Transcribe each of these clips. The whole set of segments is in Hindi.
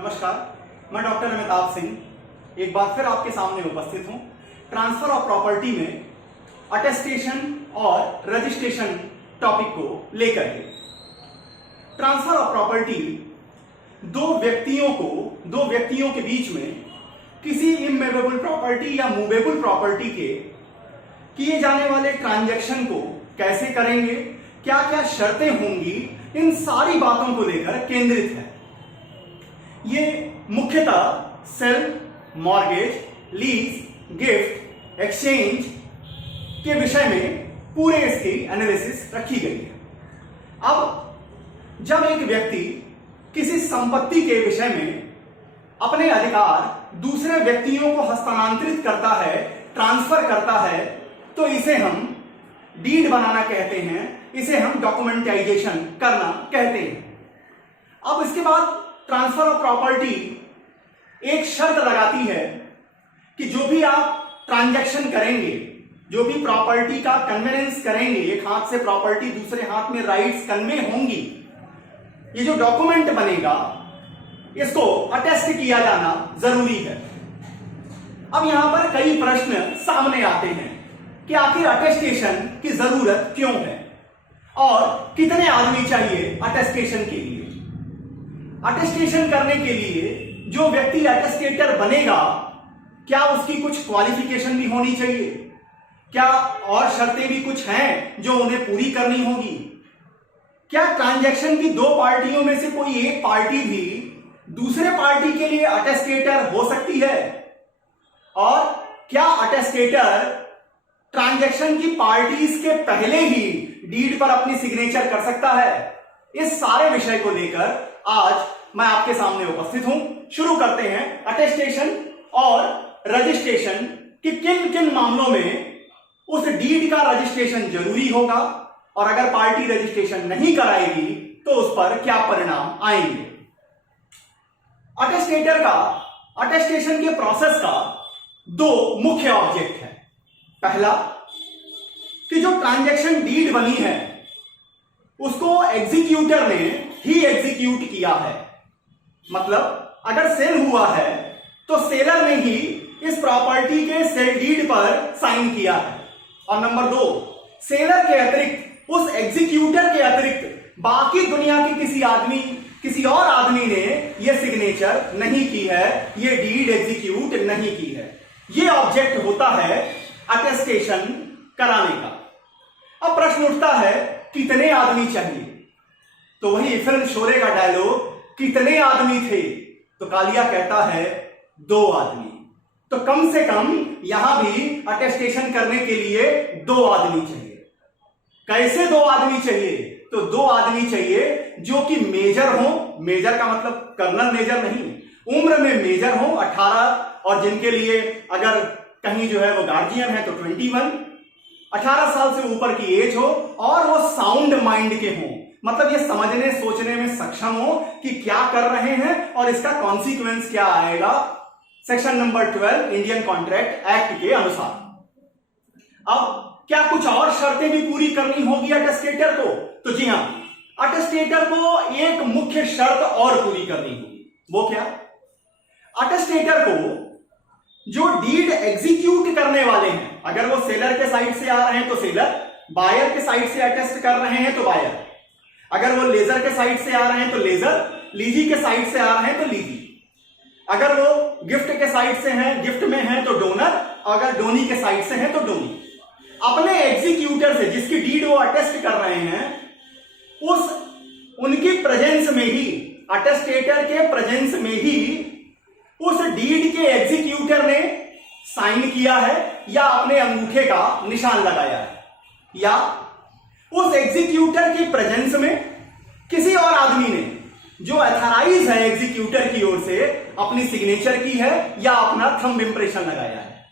नमस्कार, मैं डॉक्टर अमिताभ सिंह एक बार फिर आपके सामने उपस्थित हूं ट्रांसफर ऑफ प्रॉपर्टी में अटेस्टेशन और रजिस्ट्रेशन टॉपिक को लेकर के। ट्रांसफर ऑफ प्रॉपर्टी दो व्यक्तियों के बीच में किसी इमूवेबल प्रॉपर्टी या मूवेबल प्रॉपर्टी के किए जाने वाले ट्रांजैक्शन को कैसे करेंगे, क्या क्या शर्तें होंगी, इन सारी बातों को लेकर केंद्रित है। ये मुख्यतः sale, mortgage, lease, gift, exchange के विषय में पूरे इसकी एनालिसिस रखी गई है। अब जब एक व्यक्ति किसी संपत्ति के विषय में अपने अधिकार दूसरे व्यक्तियों को हस्तांतरित करता है, ट्रांसफर करता है, तो इसे हम डीड बनाना कहते हैं, इसे हम डॉक्यूमेंटाइजेशन करना कहते हैं। अब इसके बाद ट्रांसफर ऑफ प्रॉपर्टी एक शर्त लगाती है कि जो भी आप ट्रांजैक्शन करेंगे, जो भी प्रॉपर्टी का कन्वेनेंस करेंगे, एक हाथ से प्रॉपर्टी दूसरे हाथ में राइट्स कन्वे होंगी, ये जो डॉक्यूमेंट बनेगा इसको अटेस्ट किया जाना जरूरी है। अब यहां पर कई प्रश्न सामने आते हैं कि आखिर अटेस्टेशन की जरूरत क्यों है और कितने आदमी चाहिए अटेस्टेशन के लिए। अटेस्टेशन करने के लिए जो व्यक्ति अटेस्टेटर बनेगा, क्या उसकी कुछ क्वालिफिकेशन भी होनी चाहिए, क्या और शर्तें भी कुछ हैं जो उन्हें पूरी करनी होगी, क्या ट्रांजैक्शन की दो पार्टियों में से कोई एक पार्टी भी दूसरे पार्टी के लिए अटेस्टेटर हो सकती है, और क्या अटेस्टेटर ट्रांजैक्शन की पार्टीज के पहले ही डीड पर अपनी सिग्नेचर कर सकता है। इस सारे विषय को लेकर आज मैं आपके सामने उपस्थित हूं। शुरू करते हैं अटेस्टेशन और रजिस्ट्रेशन कि किन किन मामलों में उस डीड का रजिस्ट्रेशन जरूरी होगा और अगर पार्टी रजिस्ट्रेशन नहीं कराएगी तो उस पर क्या परिणाम आएंगे। अटेस्टेशन के प्रोसेस का दो मुख्य ऑब्जेक्ट है। पहला कि जो ट्रांजैक्शन डीड बनी है उसको एग्जीक्यूटर ने ही एग्जीक्यूट किया है, मतलब अगर सेल हुआ है तो सेलर ने ही इस प्रॉपर्टी के सेल डीड पर साइन किया है। और नंबर दो, सेलर के अतिरिक्त, उस एग्जीक्यूटर के अतिरिक्त बाकी दुनिया के किसी और आदमी ने यह सिग्नेचर नहीं की है, यह डीड एग्जीक्यूट नहीं की है। यह ऑब्जेक्ट होता है अटेस्टेशन कराने का। अब प्रश्न उठता है कितने आदमी चाहिए, तो वही फिल्म शोले का डायलॉग, कितने आदमी थे, तो कालिया कहता है 2 आदमी। तो कम से कम यहां भी अटेस्टेशन करने के लिए 2 आदमी चाहिए। कैसे 2 आदमी चाहिए, तो 2 आदमी चाहिए जो कि मेजर हो, मेजर का मतलब कर्नल मेजर नहीं, उम्र में मेजर हो 18, और जिनके लिए अगर कहीं जो है वो गार्जियन है तो 21, 18 साल से ऊपर की एज हो, और वो साउंड माइंड के हों, मतलब ये समझने सोचने में सक्षम हो कि क्या कर रहे हैं और इसका कॉन्सिक्वेंस क्या आएगा section number 12 Indian contract act के अनुसार। अब क्या कुछ और शर्तें भी पूरी करनी होगी अटेस्टेटर को, तो जी हां, अटेस्टेटर को एक मुख्य शर्त और पूरी करनी होगी। वो क्या, अटेस्टेटर को जो डीड एग्जीक्यूट करने वाले हैं, अगर वो सेलर के साइड से आ रहे हैं तो सेलर, बायर के साइड से अटेस्ट कर रहे हैं तो बायर, अगर वो लेजर के साइड से आ रहे हैं तो लेजर, लीजी के साइड से आ रहे हैं तो लीजी, अगर वो गिफ्ट के साइड से हैं, गिफ्ट में हैं तो डोनर, अगर डोनी के साइड से हैं तो डोनी। अपने एग्जीक्यूटर से जिसकी डीड वो अटेस्ट कर रहे हैं, उनकी प्रेजेंस में ही, अटेस्टेटर के प्रेजेंस में ही उस डीड के एग्जीक्यूटर ने साइन किया है या अपने अंगूठे का निशान लगाया है, या उस एग्जीक्यूटर की प्रेजेंस में किसी और आदमी ने जो अथॉराइज है एग्जीक्यूटर की ओर से अपनी सिग्नेचर की है या अपना थंब इंप्रेशन लगाया है,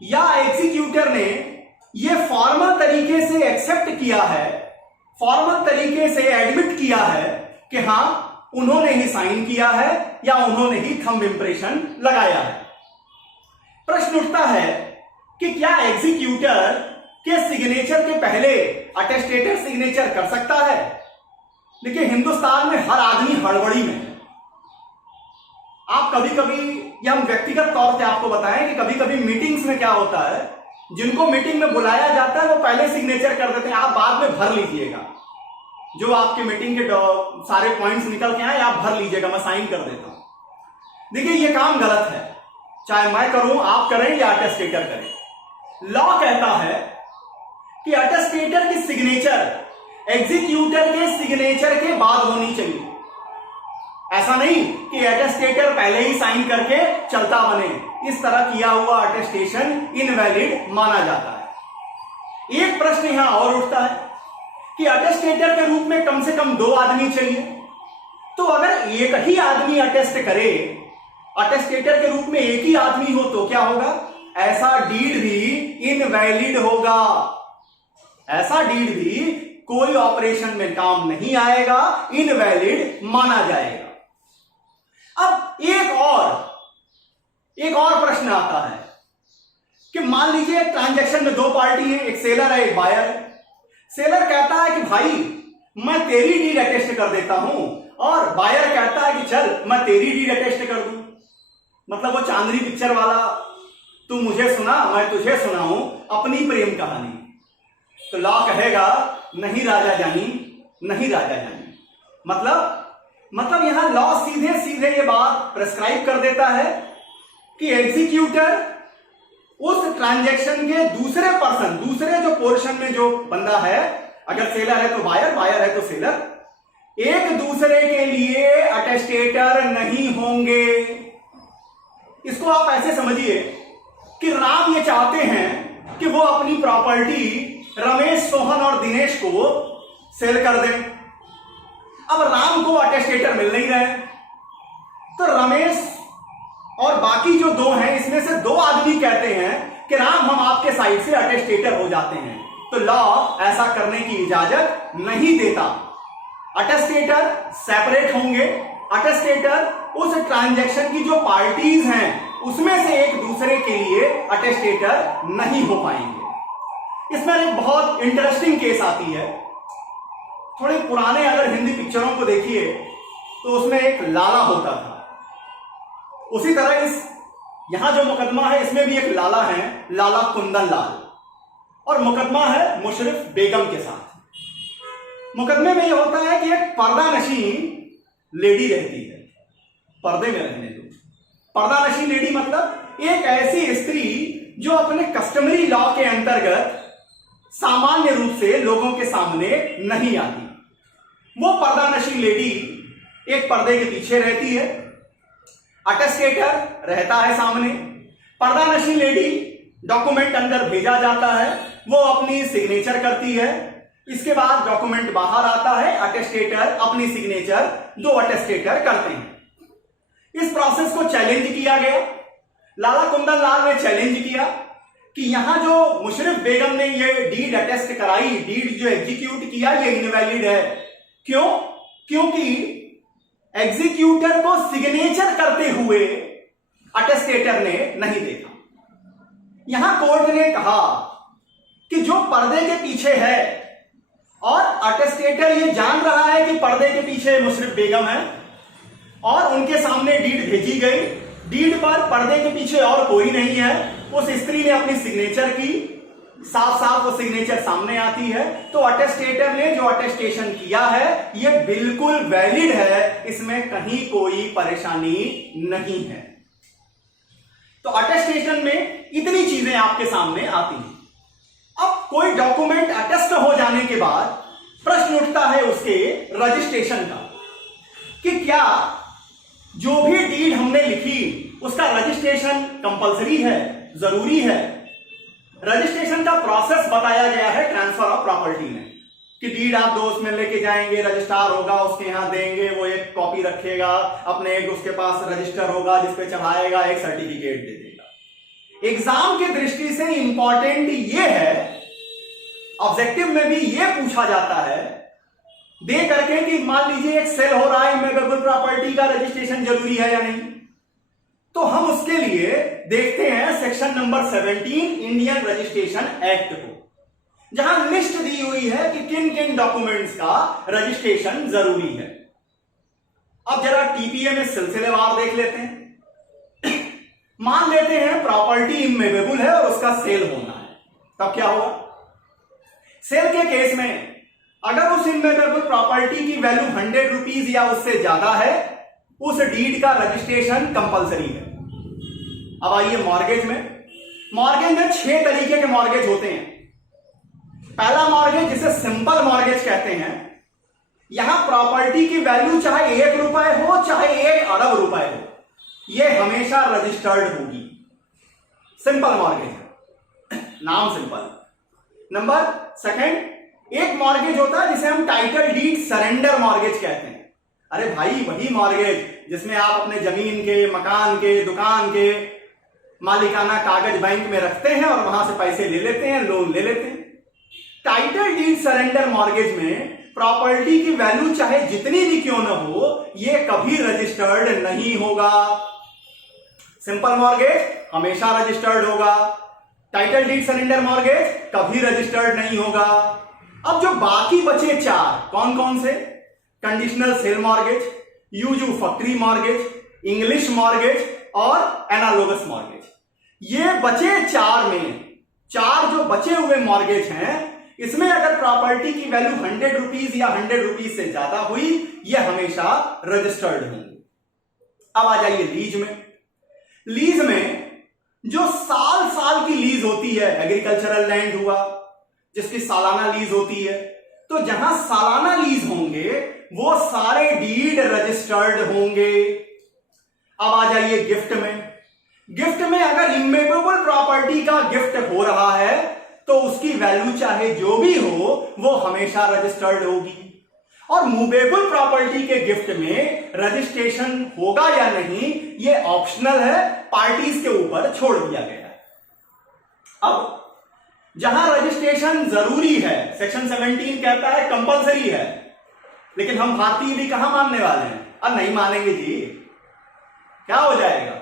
या एग्जीक्यूटर ने यह फॉर्मल तरीके से एक्सेप्ट किया है, फॉर्मल तरीके से एडमिट किया है कि हां उन्होंने ही साइन किया है या उन्होंने ही थंब इंप्रेशन लगाया है। प्रश्न उठता है कि क्या एग्जीक्यूटर के सिग्नेचर के पहले अटेस्टेटर सिग्नेचर कर सकता है। देखिए, हिंदुस्तान में हर आदमी हड़बड़ी में है, आप कभी कभी, या हम व्यक्तिगत तौर पे आपको बताएं कि कभी कभी मीटिंग्स में क्या होता है, जिनको मीटिंग में बुलाया जाता है वो पहले सिग्नेचर कर देते हैं, आप बाद में भर लीजिएगा, जो आपके मीटिंग के सारे पॉइंट्स निकल के आए आप भर लीजिएगा, मैं साइन कर देता हूं। देखिए ये काम गलत है, चाहे मैं करूं, आप करें या अटेस्टेटर करें। लॉ कहता है कि अटेस्टेटर की सिग्नेचर एग्जीक्यूटर के सिग्नेचर के बाद होनी चाहिए। ऐसा नहीं कि अटेस्टेटर पहले ही साइन करके चलता बने, इस तरह किया हुआ अटेस्टेशन इनवैलिड माना जाता है। एक प्रश्न यहां और उठता है कि अटेस्टेटर के रूप में कम से कम 2 आदमी चाहिए, तो अगर एक ही आदमी अटेस्ट करे, अटेस्टेटर के रूप में एक ही आदमी हो तो क्या होगा? ऐसा डीड भी इनवैलिड होगा, ऐसा डीड भी कोई ऑपरेशन में काम नहीं आएगा, इनवैलिड माना जाएगा। अब एक और प्रश्न आता है कि मान लीजिए ट्रांजैक्शन में 2 पार्टी है, एक सेलर है एक बायर है। सेलर कहता है कि भाई मैं तेरी डीड अटेस्ट कर देता हूं, और बायर कहता है कि चल मैं तेरी डीड अटेस्ट कर दूं। मतलब वो चांदनी पिक्चर वाला, तू मुझे सुना मैं तुझे सुनाऊं अपनी प्रेम कहानी। तो लॉ कहेगा नहीं राजा जानी, नहीं राजा जानी। मतलब यहां लॉ सीधे सीधे ये बात प्रेस्क्राइब कर देता है कि एग्जीक्यूटर उस ट्रांजैक्शन के दूसरे पर्सन, दूसरे जो पोर्शन में जो बंदा है, अगर सेलर है तो बायर, बायर है तो सेलर, एक दूसरे के लिए अटेस्टेटर नहीं होंगे। इसको आप ऐसे समझिए कि राम ये चाहते हैं कि वो अपनी प्रॉपर्टी रमेश, सोहन और दिनेश को सेल कर दें। अब राम को अटेस्टेटर मिल नहीं रहे, तो रमेश और बाकी जो 2 हैं, इसमें से 2 आदमी कहते हैं कि राम हम आपके साइड से अटेस्टेटर हो जाते हैं। तो लॉ ऐसा करने की इजाजत नहीं देता। अटेस्टेटर सेपरेट होंगे, अटेस्टेटर उस ट्रांजैक्शन की जो पार्टीज हैं उसमें से एक दूसरे के लिए अटेस्टेटर नहीं हो पाएंगे। इसमें एक बहुत इंटरेस्टिंग केस आती है, थोड़े पुराने अगर हिंदी पिक्चरों को देखिए तो उसमें एक लाला होता था। उसी तरह इस यहां जो मुकदमा है इसमें भी एक लाला है, लाला कुंदन लाल, और मुकदमा है मुशर्रफ बेगम के साथ। मुकदमे में यह होता है कि एक पर्दा नशीन लेडी रहती है, पर्दे में रहने दो। पर्दा नशीन लेडी मतलब एक ऐसी स्त्री जो अपने कस्टमरी लॉ के अंतर्गत सामान्य रूप से लोगों के सामने नहीं आती। वो पर्दा नशीन लेडी एक पर्दे के पीछे रहती है, अटेस्टेटर रहता है सामने। पर्दा नशीन लेडी डॉक्यूमेंट अंदर भेजा जाता है, वो अपनी सिग्नेचर करती है, इसके बाद डॉक्यूमेंट बाहर आता है, अटेस्टेटर अपनी सिग्नेचर, 2 अटेस्टेटर करते हैं। इस प्रोसेस को चैलेंज किया गया, लाला कुंदन लाल ने चैलेंज किया कि यहां जो मुशर्रफ बेगम ने ये डीड अटेस्ट कराई, डीड जो एग्जीक्यूट किया, ये इनवैलिड है। क्यों? क्योंकि एग्जीक्यूटर को सिग्नेचर करते हुए अटेस्टेटर ने नहीं देखा। यहां कोर्ट ने कहा कि जो पर्दे के पीछे है और अटेस्टेटर ये जान रहा है कि पर्दे के पीछे मुशर्रफ बेगम है और उनके सामने डीड भेजी गई, डीड पर पर्दे के पीछे और कोई नहीं है, उस स्त्री ने अपनी सिग्नेचर की, साफ साफ वो सिग्नेचर सामने आती है, तो अटेस्टेटर ने जो अटेस्टेशन किया है ये बिल्कुल वैलिड है, इसमें कहीं कोई परेशानी नहीं है। तो अटेस्टेशन में इतनी चीजें आपके सामने आती हैं। अब कोई डॉक्यूमेंट अटेस्ट हो जाने के बाद प्रश्न उठता है उसके रजिस्ट्रेशन का कि क्या जो भी डीड हमने लिखी उसका रजिस्ट्रेशन कंपलसरी है, जरूरी है। रजिस्ट्रेशन का प्रोसेस बताया गया है ट्रांसफर ऑफ प्रॉपर्टी में कि डीड आप दोस्त में लेके जाएंगे, रजिस्ट्रार होगा, उसके यहां देंगे, वो एक कॉपी रखेगा, अपने एक उसके पास रजिस्टर होगा जिसपे चढ़ाएगा, एक सर्टिफिकेट दे देगा। एग्जाम की दृष्टि से इंपॉर्टेंट ये है, ऑब्जेक्टिव में भी ये पूछा जाता है दे करके कि मान लीजिए एक सेल हो रहा है, इमूवेबल प्रॉपर्टी का रजिस्ट्रेशन जरूरी है या नहीं। तो हम उसके लिए देखते हैं section number 17 Indian registration act को, जहां लिस्ट दी हुई है कि किन किन डॉक्यूमेंट्स का रजिस्ट्रेशन जरूरी है। अब जरा टीपीए में सिलसिलेवार देख लेते हैं। मान लेते हैं प्रॉपर्टी इमूवेबल है और उसका सेल होना है, तब क्या होगा? सेल के केस में अगर उस इमूवेबल प्रॉपर्टी की वैल्यू 100 रुपीज या उससे ज्यादा है, उस डीड का रजिस्ट्रेशन कंपलसरी है। अब आइए मॉर्गेज में 6 तरीके के मॉर्गेज होते हैं। पहला मॉर्गेज जिसे सिंपल मॉर्गेज कहते हैं, यहां प्रॉपर्टी की वैल्यू चाहे 1 रुपए हो चाहे 1 अरब रुपए हो, यह हमेशा रजिस्टर्ड होगी। सिंपल मॉर्गेज है, नाम सिंपल। नंबर सेकंड, एक मॉर्गेज होता है जिसे हम टाइटल डीड सरेंडर मॉर्गेज कहते हैं। अरे भाई वही मॉर्गेज जिसमें आप अपने जमीन के, मकान के, दुकान के मालिकाना कागज बैंक में रखते हैं और वहां से पैसे ले लेते हैं, लोन ले लेते हैं। टाइटल डीड सरेंडर मॉर्गेज में प्रॉपर्टी की वैल्यू चाहे जितनी भी क्यों ना हो, यह कभी रजिस्टर्ड नहीं होगा। सिंपल मॉर्गेज हमेशा रजिस्टर्ड होगा, टाइटल डीड सरेंडर मॉर्गेज कभी रजिस्टर्ड नहीं होगा। अब जो बाकी बचे 4 कौन कौन से? Conditional sale mortgage, usufructuary mortgage, English mortgage और एनालोगस मॉर्गेज। ये बचे 4 में 4 जो बचे हुए मॉर्गेज हैं, इसमें अगर प्रॉपर्टी की वैल्यू 100 रुपीज या 100 रुपीज से ज्यादा हुई, यह हमेशा रजिस्टर्ड होंगे। अब आ जाइए लीज में जो साल साल की लीज होती है, एग्रीकल्चरल लैंड हुआ जिसकी सालाना लीज होती है, तो जहां सालाना लीज होंगे वो सारे डीड रजिस्टर्ड होंगे। अब आ जाइए गिफ्ट में अगर इमूवेबल प्रॉपर्टी का गिफ्ट हो रहा है तो उसकी वैल्यू चाहे जो भी हो वो हमेशा रजिस्टर्ड होगी। और मूवेबल प्रॉपर्टी के गिफ्ट में रजिस्ट्रेशन होगा या नहीं ये ऑप्शनल है, पार्टीज के ऊपर छोड़ दिया गया है। अब जहां रजिस्ट्रेशन जरूरी है, सेक्शन 17 कहता है कंपलसरी है, लेकिन हम भारतीय भी कहां मानने वाले हैं? अब नहीं मानेंगे जी, क्या हो जाएगा?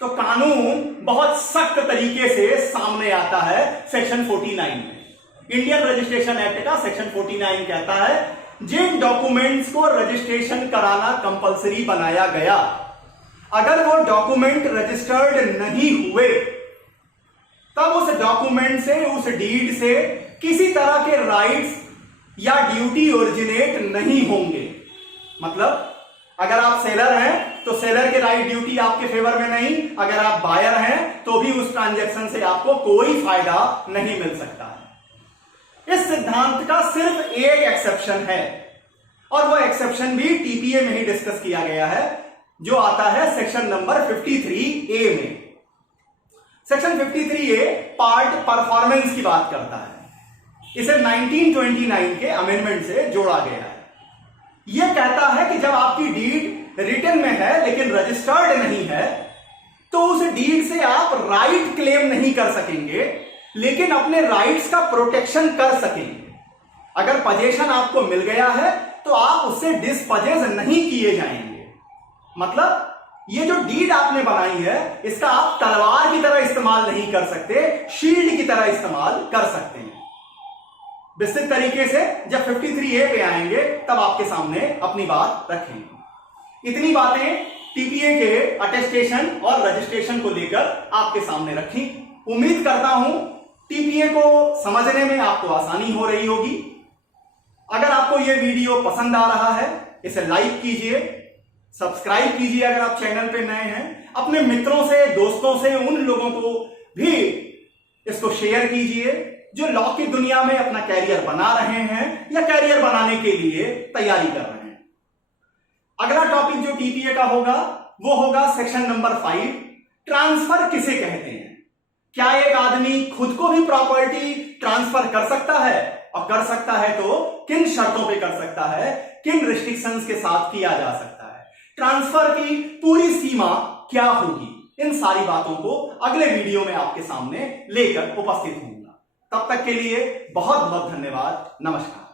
तो कानून बहुत सख्त तरीके से सामने आता है सेक्शन 49 में। इंडियन रजिस्ट्रेशन एक्ट का सेक्शन 49 कहता है जिन डॉक्यूमेंट्स को रजिस्ट्रेशन कराना कंपलसरी बनाया गया, अगर वो डॉक्यूमेंट रजिस्टर्ड नहीं हुए तब उस डॉक्यूमेंट से, उस डीड से किसी तरह के राइट्स या ड्यूटी ओरिजिनेट नहीं होंगे। मतलब अगर आप सेलर हैं तो सेलर के राइट ड्यूटी आपके फेवर में नहीं, अगर आप बायर हैं तो भी उस ट्रांजैक्शन से आपको कोई फायदा नहीं मिल सकता। इस सिद्धांत का सिर्फ एक एक्सेप्शन है और वो एक्सेप्शन भी टीपीए में ही डिस्कस किया गया है, जो आता है सेक्शन नंबर 53A में। सेक्शन 53A पार्ट परफॉर्मेंस की बात करता है। इसे 1929 के अमेंडमेंट से जोड़ा गया है। यह कहता है कि जब आपकी डीड रिटन में है लेकिन रजिस्टर्ड नहीं है तो उस डीड से आप राइट क्लेम नहीं कर सकेंगे, लेकिन अपने राइट्स का प्रोटेक्शन कर सकेंगे। अगर पजेशन आपको मिल गया है तो आप उससे डिस्पजेज नहीं किए जाएंगे। मतलब ये जो डीड आपने बनाई है इसका आप तलवार की तरह इस्तेमाल नहीं कर सकते, शील्ड की तरह इस्तेमाल कर सकते हैं। विस्तृत तरीके से जब 53A पे आएंगे तब आपके सामने अपनी बात रखेंगे। इतनी बातें टीपीए के अटेस्टेशन और रजिस्ट्रेशन को लेकर आपके सामने रखी। उम्मीद करता हूं टीपीए को समझने में आपको आसानी हो रही होगी। अगर आपको यह वीडियो पसंद आ रहा है इसे लाइक कीजिए, सब्सक्राइब कीजिए अगर आप चैनल पे नए हैं, अपने मित्रों से, दोस्तों से, उन लोगों को भी इसको शेयर कीजिए जो लॉ की दुनिया में अपना कैरियर बना रहे हैं या कैरियर बनाने के लिए तैयारी कर रहे हैं। अगला टॉपिक जो टीपीए का होगा वो होगा सेक्शन नंबर 5, ट्रांसफर किसे कहते हैं। क्या एक आदमी खुद को भी प्रॉपर्टी ट्रांसफर कर सकता है, और कर सकता है तो किन शर्तों पे कर सकता है, किन रिस्ट्रिक्शंस के साथ किया जा सकता है, ट्रांसफर की पूरी सीमा क्या होगी, इन सारी बातों को अगले वीडियो में आपके सामने लेकर उपस्थित हूंगा। तब तक के लिए बहुत बहुत धन्यवाद। नमस्कार।